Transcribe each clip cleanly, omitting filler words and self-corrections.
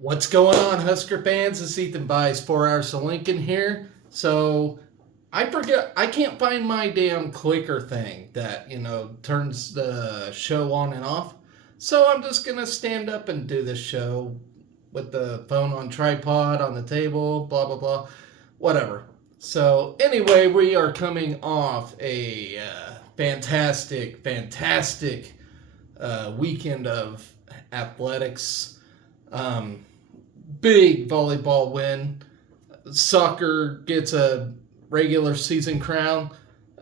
What's going on, Husker fans? It's Ethan Bies, 4 Hours of Lincoln here. So, I can't find my damn clicker thing that, turns the show on and off. So, I'm just gonna stand up and do this show with the phone on tripod on the table, blah, blah, blah, whatever. So, anyway, we are coming off a fantastic weekend of athletics. Big volleyball win. Soccer gets a regular season crown.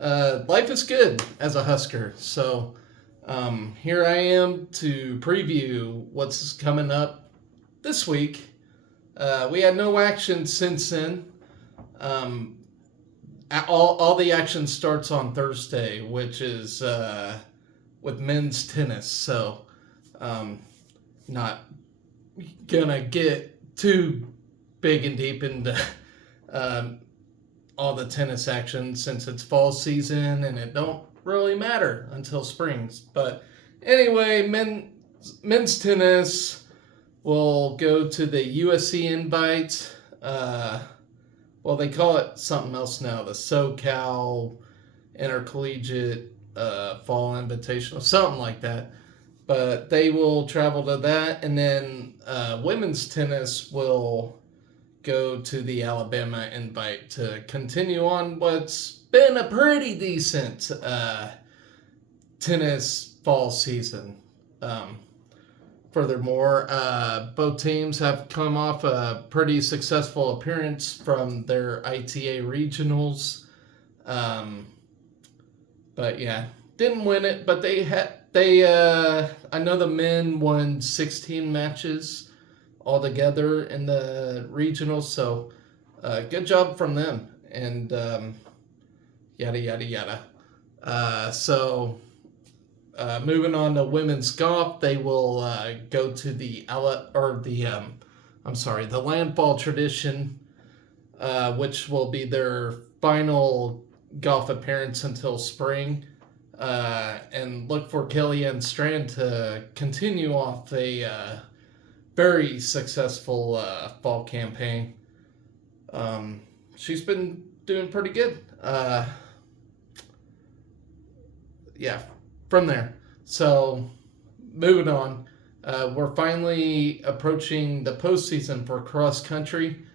Life is good as a Husker. So here I am to preview what's coming up this week. We had no action since then. All the action starts on Thursday, which is with men's tennis. So not gonna get too big and deep into all the tennis action since it's fall season and it don't really matter until springs. But anyway, men's tennis will go to the USC invite. Well, they call it something else now, the SoCal Intercollegiate Fall Invitational, something like that. But they will travel to that, and then women's tennis will go to the Alabama invite to continue on what's been a pretty decent tennis fall season. Furthermore, both teams have come off a pretty successful appearance from their ITA regionals. But yeah, didn't win it, but I know the men won 16 matches altogether in the regionals, so good job from them, and yada yada yada. Moving on to women's golf, they will go to the Landfall Tradition, which will be their final golf appearance until spring. And look for Kellyanne Strand to continue off a very successful fall campaign. She's been doing pretty good. From there. So, moving on. We're finally approaching the postseason for cross country.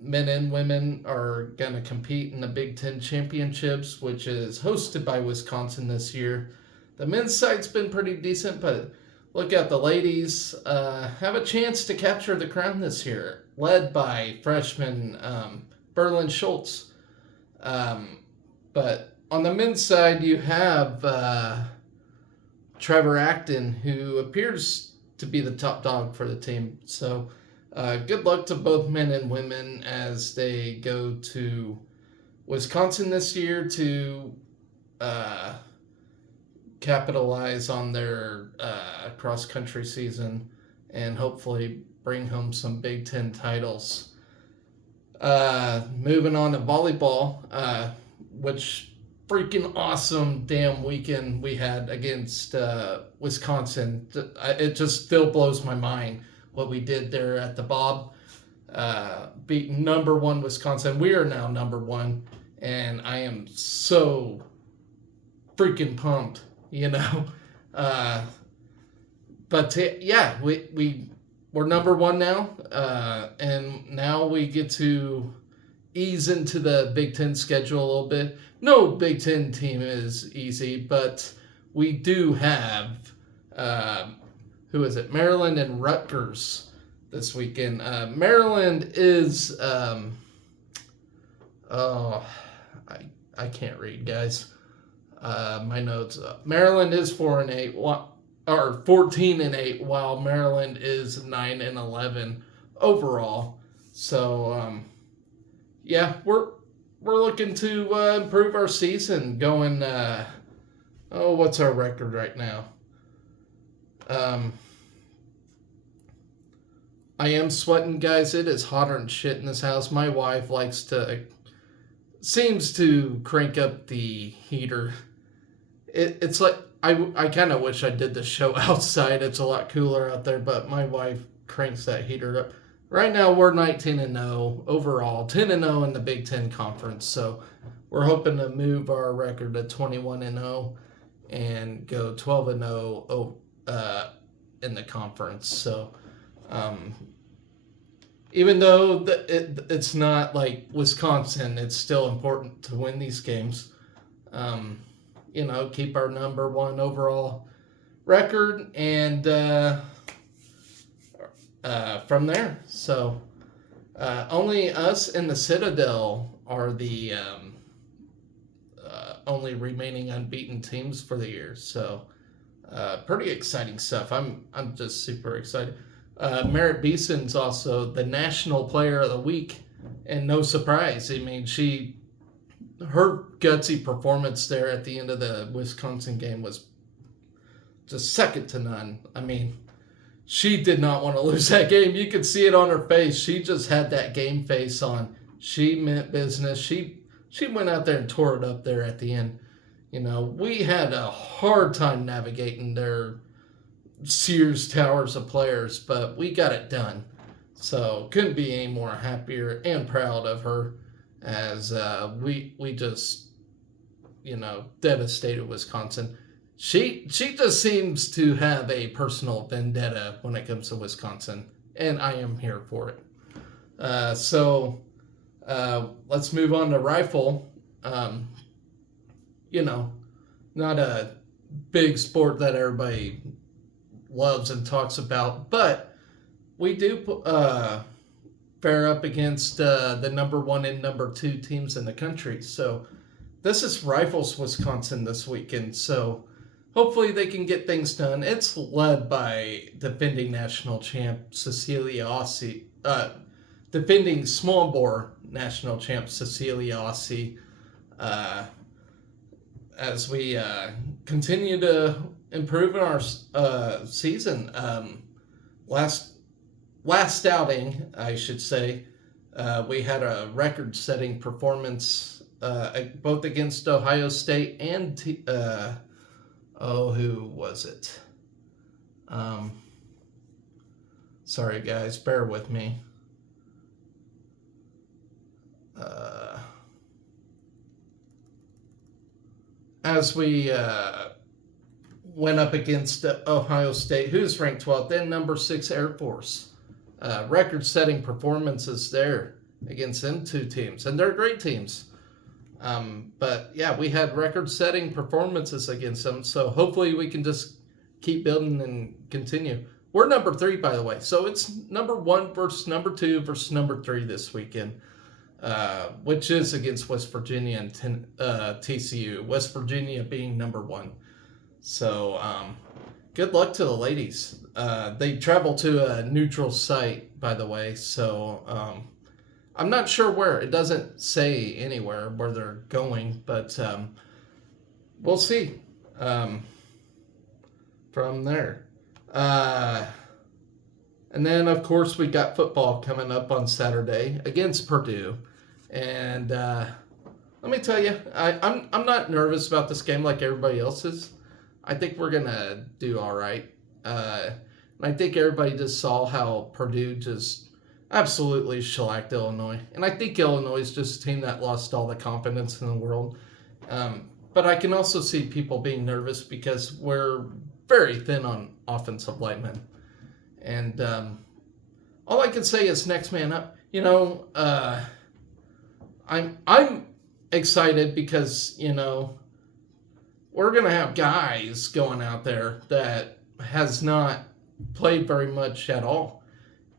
Men and women are going to compete in the Big Ten Championships, which is hosted by Wisconsin this year. The men's side's been pretty decent, but look out, the ladies have a chance to capture the crown this year, led by freshman Berlyn Shutz. But on the men's side, you have Trevor Acton, who appears to be the top dog for the team. So, good luck to both men and women as they go to Wisconsin this year to capitalize on their cross-country season and hopefully bring home some Big Ten titles. Moving on to volleyball, which freaking awesome damn weekend we had against Wisconsin. It just still blows my mind what we did there at the Bob, beating number one Wisconsin. We are now number one, and I am so freaking pumped, we're number one now, and now we get to ease into the Big Ten schedule a little bit. No Big Ten team is easy, but we do have Maryland and Rutgers this weekend. Maryland is I can't read, guys. My notes. Maryland is 4-8, or 14-8, while Maryland is 9-11 overall. So we're looking to improve our season. Going what's our record right now? I am sweating, guys. It is hotter than shit in this house. My wife seems to crank up the heater. It's like I kind of wish I did the show outside. It's a lot cooler out there, but my wife cranks that heater up. Right now, we're 19-0 overall, 10-0 in the Big Ten Conference. So we're hoping to move our record to 21-0 and go 12-0 in the conference. So even though it's not like Wisconsin, it's still important to win these games. Keep our number one overall record and from there. So only us and the Citadel are the only remaining unbeaten teams for the year. So pretty exciting stuff. I'm just super excited. Merritt Beeson's also the National Player of the Week, and no surprise. I mean, her gutsy performance there at the end of the Wisconsin game was just second to none. I mean, she did not want to lose that game. You could see it on her face. She just had that game face on. She meant business. She went out there and tore it up there at the end. We had a hard time navigating their Sears Towers of players, but we got it done. So couldn't be any more happier and proud of her as we just, devastated Wisconsin. She just seems to have a personal vendetta when it comes to Wisconsin, and I am here for it. So let's move on to rifle. Not a big sport that everybody loves and talks about, but we do fare up against the number one and number two teams in the country. So this is Rifles Wisconsin this weekend. So hopefully they can get things done. It's led by defending national champ Cecilia Aussie, defending small bore national champ Cecilia Aussie, as we continue to improve in our season. Last outing, I should say, we had a record-setting performance both against Ohio State and who was it? Sorry guys, bear with me. As we went up against Ohio State, who's ranked 12th, and number 6 Air Force. Record-setting performances there against them two teams, and they're great teams. But yeah, we had record-setting performances against them, so hopefully we can just keep building and continue. We're number 3, by the way, so it's number 1 versus number 2 versus number 3 this weekend, which is against West Virginia and TCU. West Virginia being number 1. So good luck to the ladies. They travel to a neutral site, by the way, so I'm not sure where. It doesn't say anywhere where they're going, but we'll see from there. And then, of course, we got football coming up on Saturday against Purdue. And let me tell you, I'm not nervous about this game like everybody else is. I think we're going to do all right. And I think everybody just saw how Purdue just absolutely shellacked Illinois. And I think Illinois is just a team that lost all the confidence in the world. But I can also see people being nervous because we're very thin on offensive linemen. And all I can say is next man up. I'm excited because, we're going to have guys going out there that has not played very much at all.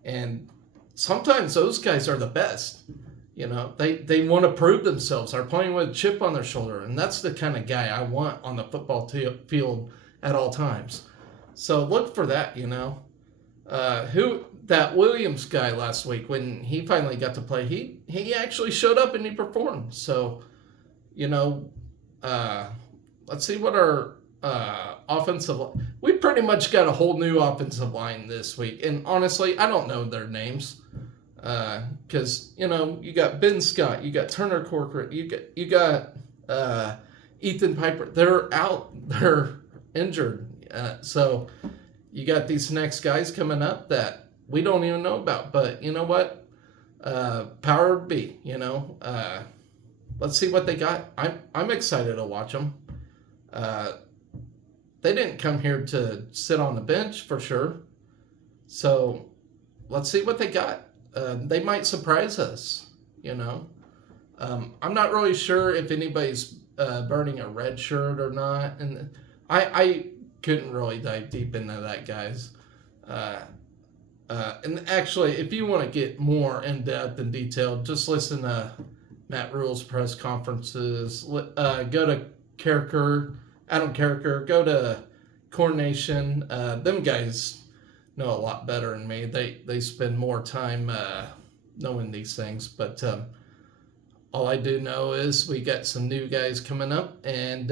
And sometimes those guys are the best. They want to prove themselves. They're playing with a chip on their shoulder. And that's the kind of guy I want on the football field at all times. So look for that, that Williams guy last week, when he finally got to play, he actually showed up and he performed. So, let's see what our we pretty much got a whole new offensive line this week. And honestly, I don't know their names. Because, you got Ben Scott, you got Turner Corcoran, you got Ethan Piper. They're out. They're injured. So you got these next guys coming up that we don't even know about. But you know what? Power be. Let's see what they got. I'm excited to watch them. They didn't come here to sit on the bench for sure. So let's see what they got. They might surprise us. I'm not really sure if anybody's burning a red shirt or not, and I couldn't really dive deep into that, guys. And actually, if you want to get more in depth and detailed, just listen to Matt Rule's press conferences. Go to Adam Carricker. Go to Coronation. Them guys know a lot better than me. They spend more time knowing these things, but. All I do know is we got some new guys coming up, and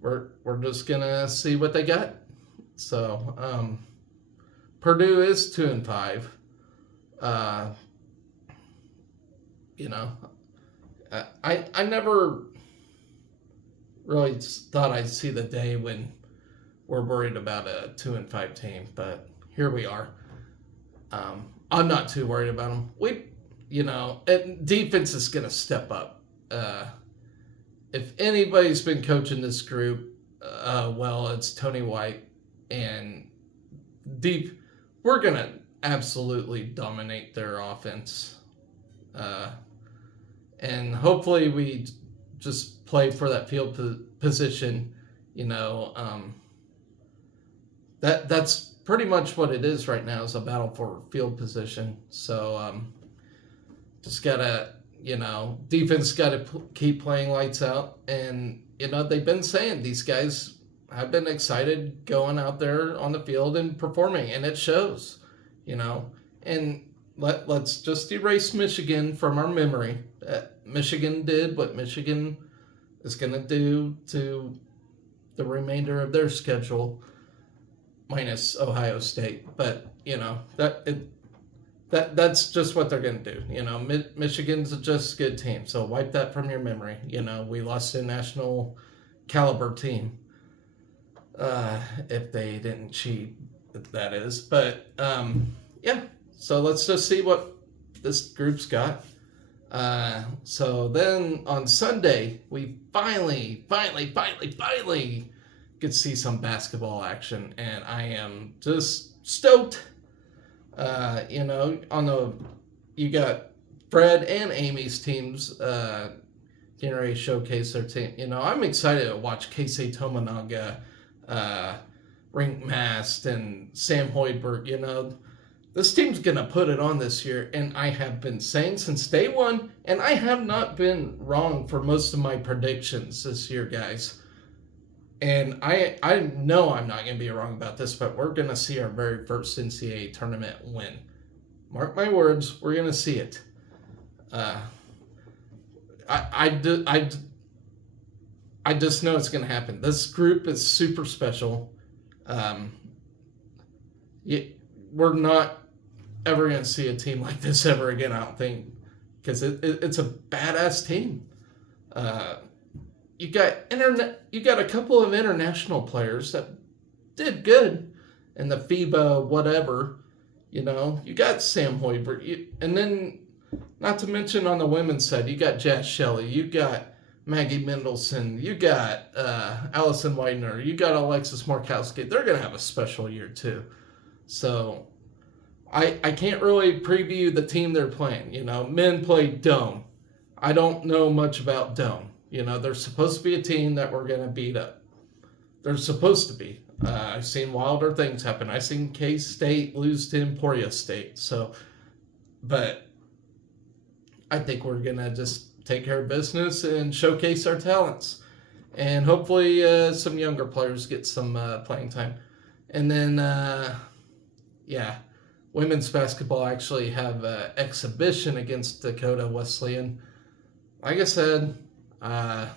we're just gonna see what they got. So Purdue is 2-5. I never really thought I'd see the day when we're worried about a 2-5 team, but here we are. I'm not too worried about them. And defense is going to step up. If anybody's been coaching this group, it's Tony White. And we're going to absolutely dominate their offense. And hopefully we just play for that field position. That's pretty much what it is right now, is a battle for field position. So, just gotta, defense gotta keep playing lights out. And, they've been saying these guys have been excited going out there on the field and performing, and it shows, And let's just erase Michigan from our memory. Michigan did what Michigan is going to do to the remainder of their schedule, minus Ohio State. But, that's just what they're going to do. Michigan's just a good team, so wipe that from your memory. We lost a national caliber team. If they didn't cheat, that is. But, so let's just see what this group's got. So then on Sunday, we finally get to see some basketball action, and I am just stoked. You got Fred and Amy's teams getting ready to showcase their team. I'm excited to watch Keisei Tominaga, Rink Mast, and Sam Hoiberg. This team's going to put it on this year, and I have been saying since day one, and I have not been wrong for most of my predictions this year, guys. And I know I'm not going to be wrong about this, but we're going to see our very first NCAA tournament win. Mark my words, we're going to see it. I just know it's going to happen. This group is super special. We're not ever going to see a team like this ever again, I don't think, because it's a badass team. You got a couple of international players that did good in the FIBA whatever. You got Sam Hoiberg, and then not to mention on the women's side, you got Jazz Shelley, you got Maggie Mendelson, you got Allison Widener, you got Alexis Markowski. They're gonna have a special year too. So I can't really preview the team they're playing. Men play Doan. I don't know much about Doan. They're supposed to be a team that we're going to beat up. They're supposed to be. I've seen wilder things happen. I've seen K-State lose to Emporia State. But I think we're going to just take care of business and showcase our talents. And hopefully some younger players get some playing time. And then, women's basketball actually have an exhibition against Dakota Wesleyan. Like I said, I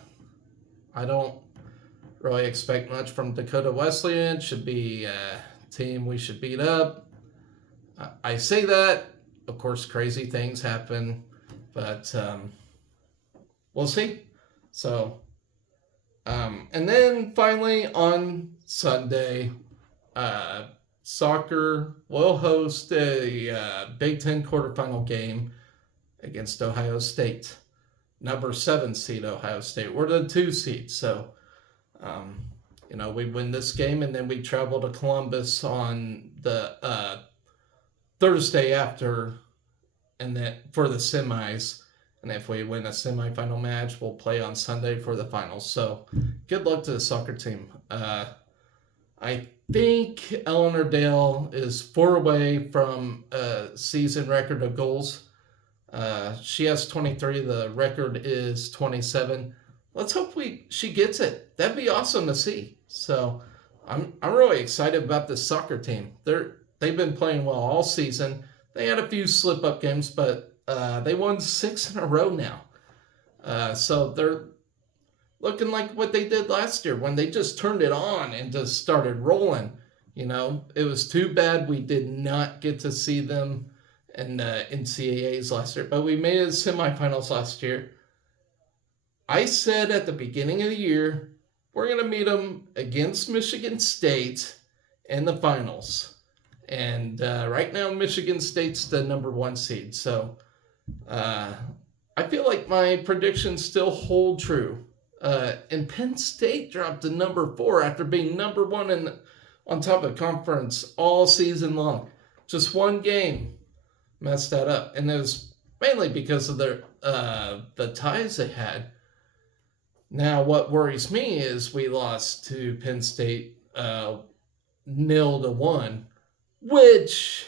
don't really expect much from Dakota Wesleyan. Should be a team we should beat up. I say that. Of course, crazy things happen. But we'll see. So And then finally on Sunday, soccer will host a Big Ten quarterfinal game against Ohio State, number 7 seed Ohio State. We're the 2 seed, so we win this game, and then we travel to Columbus on the Thursday after, and then for the semis. And if we win a semifinal match, we'll play on Sunday for the finals. So good luck to the soccer team. I think Eleanor Dale is 4 away from a season record of goals. She has 23. The record is 27. Let's hope she gets it. That'd be awesome to see. So I'm really excited about this soccer team. They've been playing well all season. They had a few slip-up games, but they won 6 in a row now. So they're looking like what they did last year when they just turned it on and just started rolling. It was too bad we did not get to see them in NCAAs last year, but we made it to semifinals last year. I said at the beginning of the year, we're going to meet them against Michigan State in the finals. And right now, Michigan State's the number 1 seed. So I feel like my predictions still hold true. And Penn State dropped to number 4 after being number 1 on top of conference all season long. Just one game messed that up. And it was mainly because of the ties they had. Now, what worries me is we lost to Penn State 0-1, which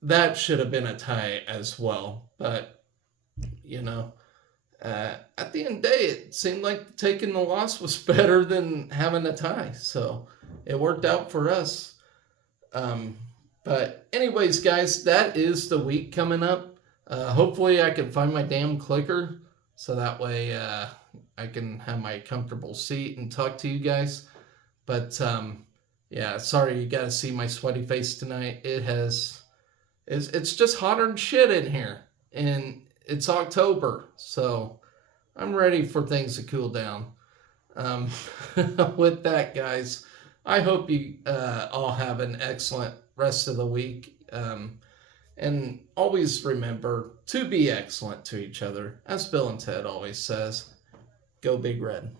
that should have been a tie as well. But, at the end of the day, it seemed like taking the loss was better than having a tie. So it worked out for us. But anyways, guys, that is the week coming up. Hopefully I can find my damn clicker so that way I can have my comfortable seat and talk to you guys. But yeah, sorry you got to see my sweaty face tonight. It's just hotter than shit in here, and it's October, so I'm ready for things to cool down. With that, guys, I hope you all have an excellent rest of the week. And always remember to be excellent to each other. As Bill and Ted always says, go Big Red.